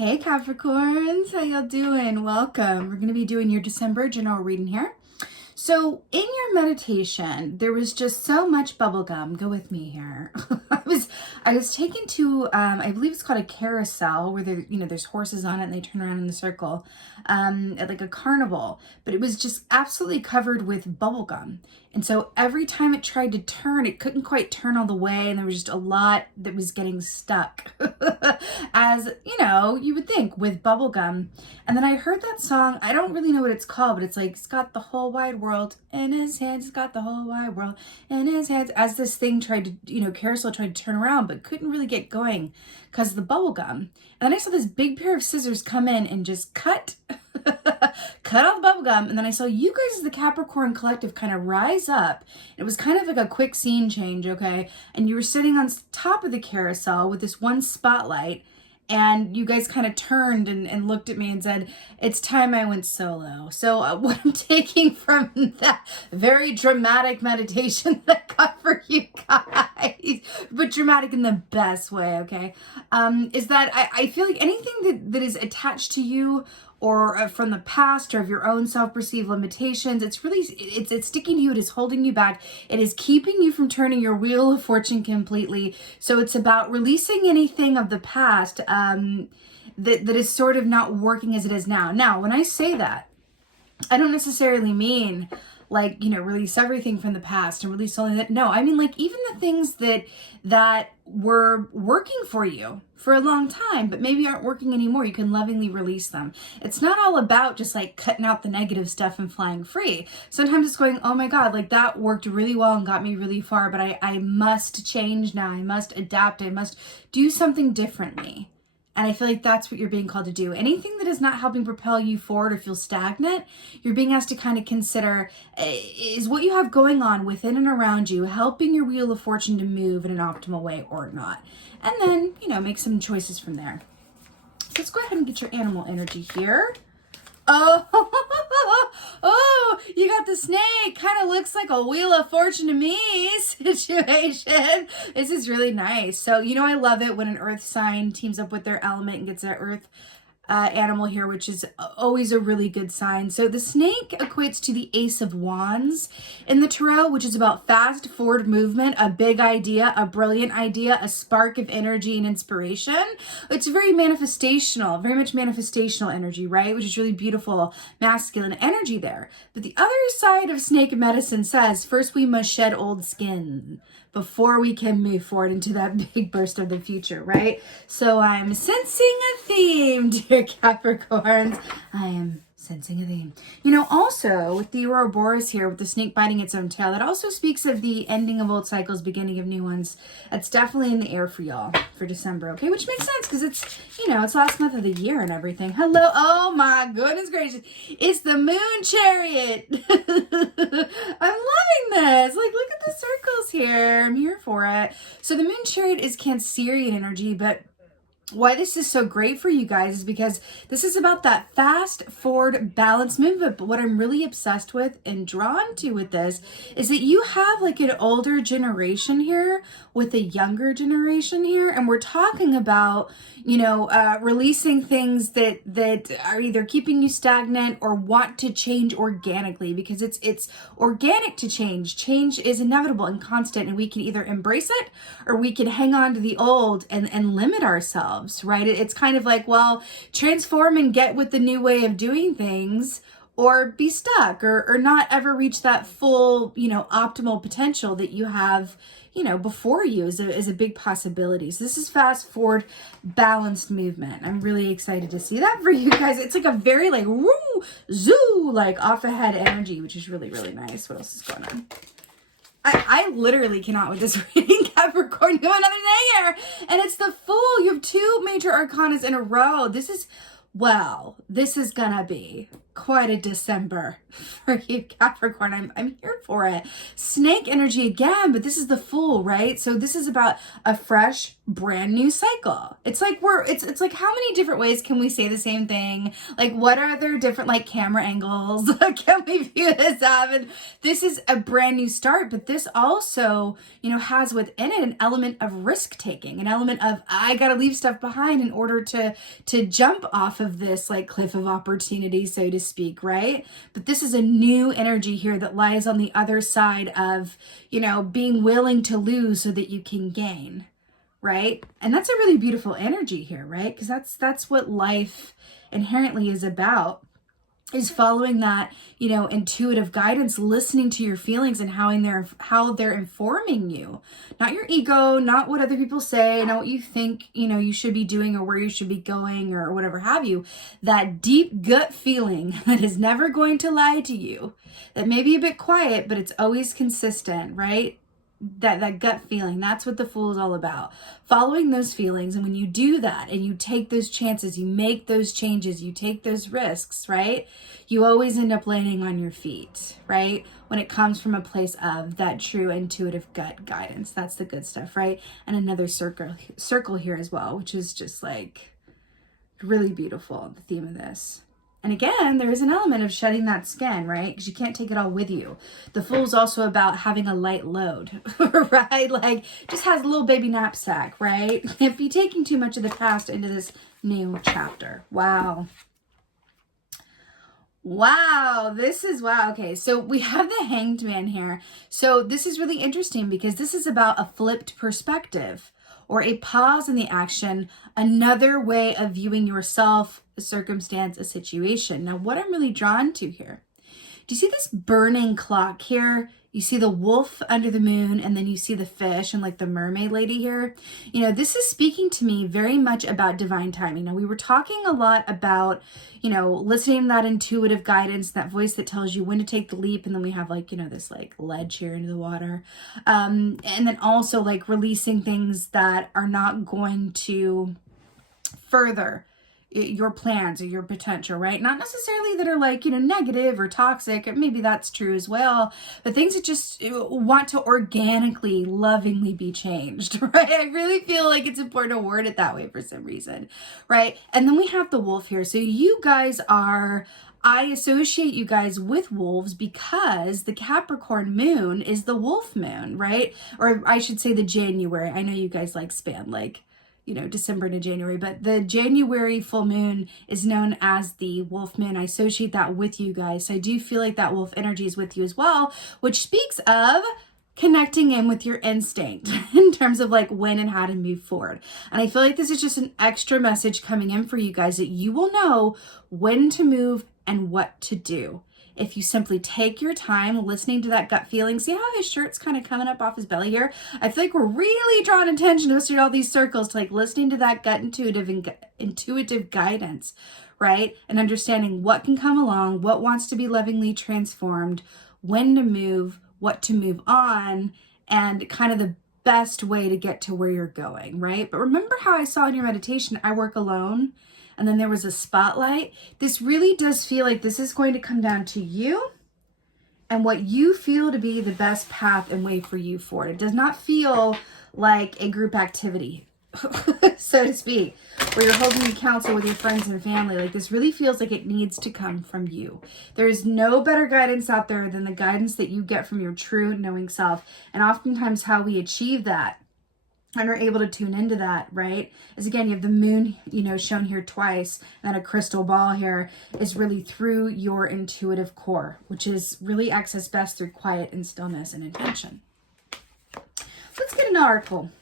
Hey Capricorns, how y'all doing? Welcome. We're going to be doing your December general reading here. So in your meditation, there was just so much bubblegum. Go with me here. I was taken to, I believe it's called a carousel where there's horses on it and they turn around in the circle, at like a carnival, but it was just absolutely covered with bubblegum. And so every time it tried to turn, it couldn't quite turn all the way. And there was just a lot that was getting stuck as, you would think with bubblegum. And then I heard that song. I don't really know what it's called, but it's like, it's got the whole wide world in his hands. It's got the whole wide world in his hands. As this thing tried to, carousel tried to turn around, but couldn't really get going because of the bubblegum. And then I saw this big pair of scissors come in and just cut all the bubblegum. And then I saw you guys as the Capricorn collective kind of rise up. It was kind of like a quick scene change, okay? And you were sitting on top of the carousel with this one spotlight. And you guys kind of turned and looked at me and said, it's time I went solo. So what I'm taking from that very dramatic meditation that I got for you guys, but dramatic in the best way, okay, is that I feel like anything that is attached to you or from the past or of your own self-perceived limitations, it's sticking to you, it is holding you back, it is keeping you from turning your wheel of fortune completely. So it's about releasing anything of the past that is sort of not working as it is now. Now, when I say that, I don't necessarily mean like, release everything from the past and release only that. No, I mean like even the things that were working for you for a long time, but maybe aren't working anymore. You can lovingly release them. It's not all about just like cutting out the negative stuff and flying free. Sometimes it's going, oh my God, like that worked really well and got me really far, but I must change now. I must adapt. I must do something differently. And I feel like that's what you're being called to do. Anything that is not helping propel you forward or feel stagnant, you're being asked to kind of consider, is what you have going on within and around you helping your wheel of fortune to move in an optimal way or not? And then, make some choices from there. So let's go ahead and get your animal energy here. Oh, you got the snake. Kind of looks like a wheel of fortune to me situation. This is really nice. So, I love it when an earth sign teams up with their element and gets an earth animal here, which is always a really good sign. So the snake equates to the Ace of Wands in the tarot, which is about fast forward movement, a big idea, a brilliant idea, a spark of energy and inspiration. It's very manifestational, very much manifestational energy, right? Which is really beautiful, masculine energy there. But the other side of snake medicine says, first we must shed old skin before we can move forward into that big burst of the future, right? So I'm sensing a theme, dear Capricorns. I am sensing a theme. Also with the Ouroboros here, with the snake biting its own tail, that also speaks of the ending of old cycles, beginning of new ones. That's definitely in the air for y'all for December, okay? Which makes sense because it's, it's last month of the year and everything. Hello. Oh my goodness gracious. It's the moon chariot. I'm loving this. Like, look at the circles here. I'm here for it. So the moon chariot is Cancerian energy, but why this is so great for you guys is because this is about that fast forward balanced movement. But what I'm really obsessed with and drawn to with this is that you have like an older generation here with a younger generation here. And we're talking about, releasing things that are either keeping you stagnant or want to change organically, because it's organic to change. Change is inevitable and constant, and we can either embrace it or we can hang on to the old and limit ourselves, right? It's kind of like, well, transform and get with the new way of doing things, or be stuck or not ever reach that full, optimal potential that you have, before you is a big possibility. So this is fast forward balanced movement. I'm really excited to see that for you guys. It's like a very like woo, zoo, like off ahead energy, which is really, really nice. What else is going on? I literally cannot with this reading, Capricorn. Go another layer. And it's the Fool. You have two major arcanas in a row. This is gonna be quite a December for you, Capricorn. I'm here for it. Snake energy again, but this is the Fool, right? So this is about a fresh, brand new cycle. It's like it's like, how many different ways can we say the same thing? Like, what are there different like camera angles can we view this up? And this is a brand new start, but this also, you know, has within it an element of risk taking, an element of I got to leave stuff behind in order to jump off of this like cliff of opportunity, so to speak, right? But this is a new energy here that lies on the other side of, you know, being willing to lose so that you can gain, right? And that's a really beautiful energy here, right? Because that's what life inherently is about, is following that, you know, intuitive guidance, listening to your feelings and how they're informing you, not your ego, not what other people say, not what you think, you know, you should be doing or where you should be going or whatever have you. That deep gut feeling that is never going to lie to you, that may be a bit quiet, but it's always consistent, right? That gut feeling, that's what the Fool is all about. Following those feelings. And when you do that and you take those chances, you make those changes, you take those risks, right? You always end up landing on your feet, right? When it comes from a place of that true intuitive gut guidance. That's the good stuff, right? And another circle here as well, which is just like really beautiful, the theme of this. And again, there is an element of shedding that skin, right? Because you can't take it all with you. The Fool's also about having a light load, right? Like, just has a little baby knapsack, right? If you're taking too much of the past into this new chapter. Wow. Wow, this is wow. Okay, so we have the Hanged Man here. So this is really interesting because this is about a flipped perspective, or a pause in the action, another way of viewing yourself, a circumstance, a situation. Now, what I'm really drawn to here, do you see this burning clock here? You see the wolf under the moon, and then you see the fish and like the mermaid lady here. You know, this is speaking to me very much about divine timing. Now, we were talking a lot about, you know, listening to that intuitive guidance, that voice that tells you when to take the leap. And then we have like, you know, this like ledge here into the water. And then also like releasing things that are not going to further your plans or your potential, right? Not necessarily that are like, you know, negative or toxic, or maybe that's true as well, but things that just want to organically, lovingly be changed, right? I really feel like it's important to word it that way for some reason, right? And then we have the wolf here. So you guys are, I associate you guys with wolves because the Capricorn moon is the wolf moon, right? Or I should say the January. I know you guys like span like, you know, December to January, but the January full moon is known as the wolf moon. I associate that with you guys. So I do feel like that wolf energy is with you as well, which speaks of connecting in with your instinct in terms of like when and how to move forward. And I feel like this is just an extra message coming in for you guys that you will know when to move and what to do. If you simply take your time listening to that gut feeling. See how his shirt's kind of coming up off his belly here? I feel like we're really drawing attention to listening to all these circles, to like listening to that gut intuitive guidance, right? And understanding what can come along, what wants to be lovingly transformed, when to move, what to move on, and kind of the best way to get to where you're going, right? But remember how I saw in your meditation, I work alone, and then there was a spotlight. This really does feel like this is going to come down to you and what you feel to be the best path and way for you forward. It does not feel like a group activity, so to speak, where you're holding a council with your friends and family. Like, this really feels like it needs to come from you. There's no better guidance out there than the guidance that you get from your true knowing self. And oftentimes how we achieve that and are able to tune into that, right, is again, you have the moon, you know, shown here twice, and then a crystal ball here is really through your intuitive core, which is really accessed best through quiet and stillness and intention. Let's get an oracle.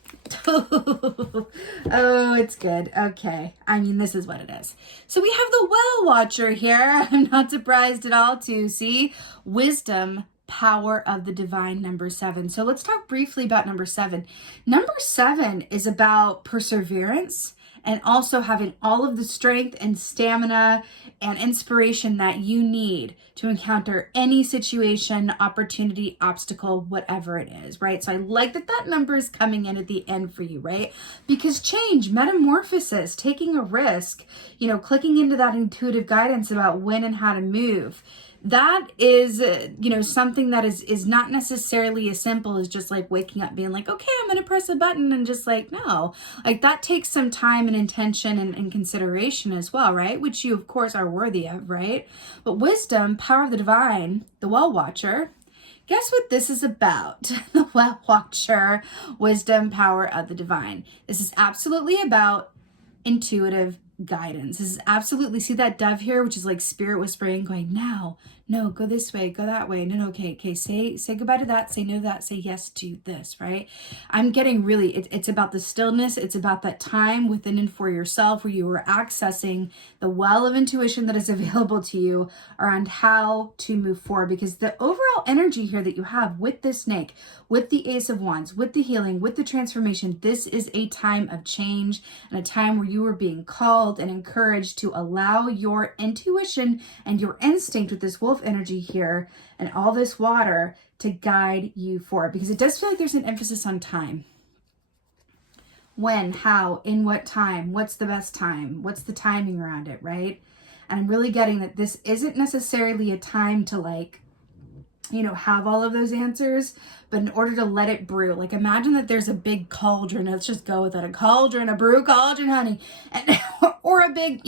Oh, it's good. Okay. I mean, this is what it is. So we have the well watcher here. I'm not surprised at all to see wisdom, power of the divine, number 7. So let's talk briefly about number 7. Number 7 is about perseverance and also having all of the strength and stamina and inspiration that you need to encounter any situation, opportunity, obstacle, whatever it is, right? So I like that that number is coming in at the end for you, right? Because change, metamorphosis, taking a risk, clicking into that intuitive guidance about when and how to move, that is, something that is not necessarily as simple as just like waking up being like, okay, I'm going to press a button and just like, no, like that takes some time and intention and consideration as well, right? Which you of course are worthy of, right? But wisdom, power of the divine, the well watcher, guess what this is about? The well watcher, wisdom, power of the divine. This is absolutely about intuitive guidance. This is absolutely, see that dove here, which is like spirit whispering, going, no, go this way, go that way. No, okay, say goodbye to that, say no to that, say yes to this, right? I'm getting really, it's about the stillness. It's about that time within and for yourself where you are accessing the well of intuition that is available to you around how to move forward. Because the overall energy here that you have with this snake, with the Ace of Wands, with the healing, with the transformation, this is a time of change and a time where you are being called and encouraged to allow your intuition and your instinct with this wolf energy here and all this water to guide you forward, because it does feel like there's an emphasis on time. When, how, in what time, what's the best time, what's the timing around it, right? And I'm really getting that this isn't necessarily a time to like, have all of those answers, but in order to let it brew, like imagine that there's a big cauldron, let's just go with it, a cauldron, a brew cauldron, honey, and or a big,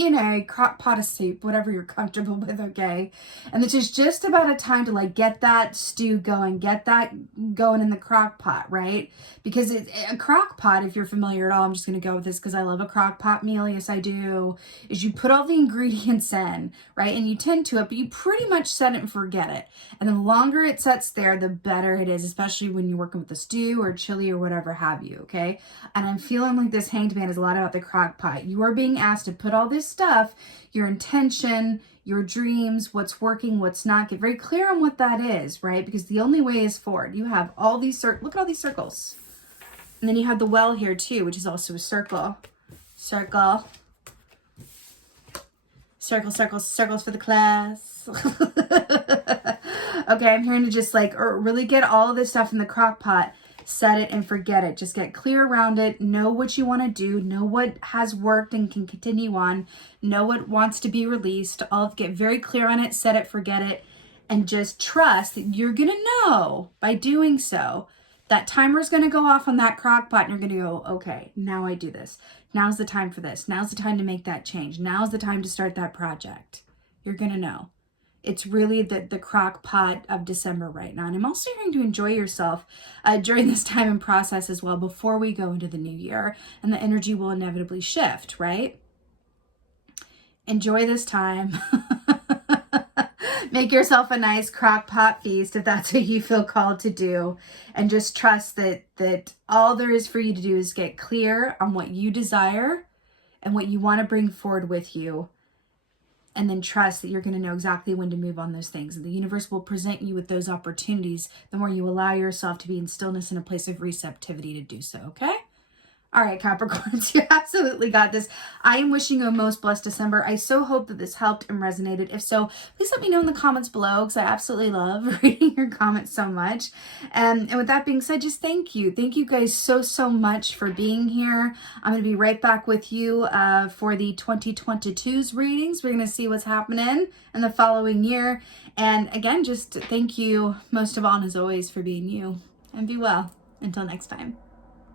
crock pot of soup, whatever you're comfortable with, okay? And this is just about a time to like get that stew going, get that going in the crock pot, right? Because a crock pot, if you're familiar at all, I'm just going to go with this because I love a crock pot meal, yes I do, is you put all the ingredients in, right? And you tend to it, but you pretty much set it and forget it. And the longer it sets there, the better it is, especially when you're working with a stew or chili or whatever have you, okay? And I'm feeling like this Hanged Man is a lot about the crock pot. You are being asked to put all this stuff, your intention, your dreams, what's working, what's not, get very clear on what that is, right? Because the only way is forward. You have all these look at all these circles. And then you have the well here too, which is also a circle. Circle. Circles for the class. Okay, I'm hearing to just like really get all of this stuff in the crock pot, set it and forget it. Just get clear around it, know what you want to do, know what has worked and can continue on, know what wants to be released, get very clear on it, set it, forget it, and just trust that you're going to know by doing so. That timer is going to go off on that crock pot and you're going to go, okay, now I do this. Now's the time for this. Now's the time to make that change. Now's the time to start that project. You're going to know. It's really the crock pot of December right now. And I'm also hearing to enjoy yourself during this time and process as well before we go into the new year. And the energy will inevitably shift, right? Enjoy this time. Make yourself a nice crock pot feast if that's what you feel called to do. And just trust that all there is for you to do is get clear on what you desire and what you want to bring forward with you. And then trust that you're going to know exactly when to move on those things. And the universe will present you with those opportunities the more you allow yourself to be in stillness in a place of receptivity to do so, okay? All right, Capricorns, you absolutely got this. I am wishing you a most blessed December. I so hope that this helped and resonated. If so, please let me know in the comments below because I absolutely love reading your comments so much. And with that being said, just thank you. Thank you guys so much for being here. I'm going to be right back with you for the 2022's readings. We're going to see what's happening in the following year. And again, just thank you most of all, and as always, for being you. And be well. Until next time.